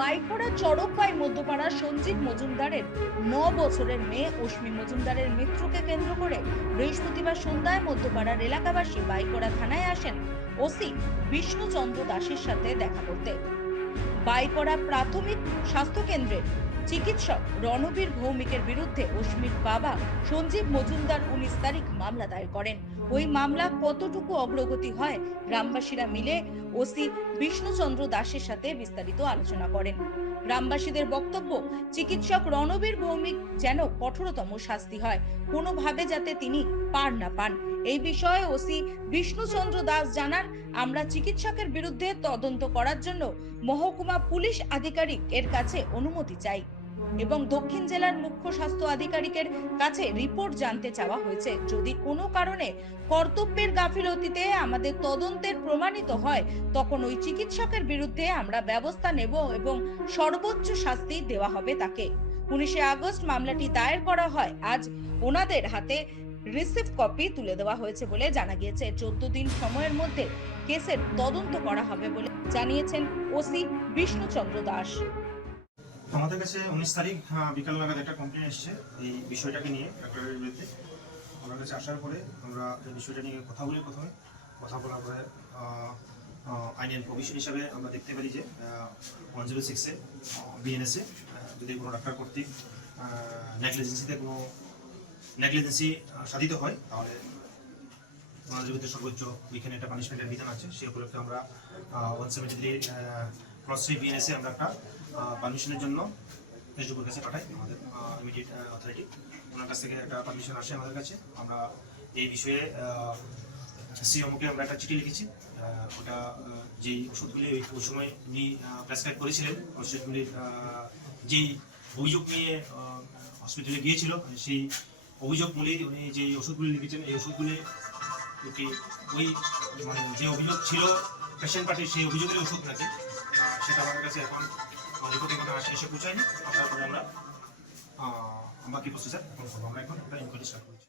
বাইকড়া চড়কবাই মধ্যপাড়া সঞ্জীব মজুমদারের ন বছরের মেয়ে অশ্মি মজুমদারের মৃত্যুকে কেন্দ্র করে বৃহস্পতিবার সন্ধ্যায় মধ্যপাড়ার এলাকাবাসী বাইকড়া থানায় আসেন ওসি বিষ্ণুচন্দ্র দাসের সাথে দেখা করতে। বাইকড়া প্রাথমিক স্বাস্থ্য কেন্দ্রের চিকিৎসক রণবীর ভৌমিকের বিরুদ্ধে অশ্মির বাবা সঞ্জীব মজুমদার উনিশ তারিখ মামলা দায়ের করেন। ওই মামলা কতটুকু অগ্রগতি হয় গ্রামবাসীরা মিলে ওসি বিষ্ণুচন্দ্র দাসের সাথে বিস্তারিত আলোচনা করেন। গ্রামবাসীদের বক্তব্য, চিকিৎসক রণবীর ভৌমিক যেন কঠোরতম শাস্তি হয়, কোনোভাবে যাতে তিনি পার না পান। এই বিষয়ে ওসি বিষ্ণুচন্দ্র দাস জানান, আমরা চিকিৎসকের বিরুদ্ধে তদন্ত করার জন্য মহকুমা পুলিশ আধিকারিক এর কাছে অনুমতি চাই এবং দক্ষিণ জেলার মুখ্য স্বাস্থ্য আধিকারিকের কাছে রিপোর্ট জানতে চাওয়া হয়েছে। যদি কোনো কারণে কর্তব্যের গাফিলতিতে আমাদের তদন্তের প্রমাণিত হয়, তখন ওই চিকিৎসকের বিরুদ্ধে আমরা ব্যবস্থা নেব এবং সর্বোচ্চ শাস্তি দেওয়া হবে তাকে। উনিশে আগস্ট মামলাটি দায়ের করা হয়। আজ ওনাদের হাতে রিসিভ কপি তুলে দেওয়া হয়েছে বলে জানা গিয়েছে। চোদ্দ দিন সময়ের মধ্যে কেসের তদন্ত করা হবে বলে জানিয়েছেন ওসি বিষ্ণুচন্দ্র দাস। আমাদের কাছে উনিশ তারিখ বিকাল নাগাদ একটা কমপ্লেন এসেছে এই বিষয়টাকে নিয়ে ডাক্তারের বিরুদ্ধে। আমার কাছে আসার পরে আমরা এই বিষয়টা নিয়ে কথা বলি প্রথমে। কথা বলার পরে আইনের প্রভিশন হিসাবে আমরা দেখতে পারি যে ওয়ান জিরো সিক্সে বিএনএসে যদি কোনো ডাক্তার কর্তৃক নেগলিজেন্সিতে কোনো নেগলিজেন্সি সাধিত হয়, তাহলে বিরুদ্ধে সর্বোচ্চ ওইখানে একটা পানিশমেন্টের বিধান আছে, সেই উপলক্ষে আমরা one seventy three cross three বিএনএসে আমরা একটা পারমিশনের জন্য ফেসবুকের কাছে পাঠাই, আমাদের ইমিডিয়েট অথরিটি ওনার কাছ থেকে একটা পারমিশন আসে আমাদের কাছে। আমরা এই বিষয়ে সিএমওকে আমরা একটা চিঠি লিখেছি ওটা যেই ওষুধগুলি ওই সময় উনি প্রেসক্রাইব করেছিলেন, ওষুধগুলির যেই অভিযোগ নিয়ে হসপিটালে গিয়েছিল সেই অভিযোগ মূলে উনি যে ওষুধগুলি লিখেছেন, এই ওষুধগুলি একটি ওই মানে যে অভিযোগ ছিল পেশেন্ট পার্টির সেই অভিযোগের ওষুধ নাকি? সেটা আমাদের কাছে এখন রিপোর্টে কোনো আসে এসে পৌঁছায়নি। পরে আমরা বাকি স্যার? এখন আমরা এখন একটা ইনকোয়ারি স্টার্ট করছি।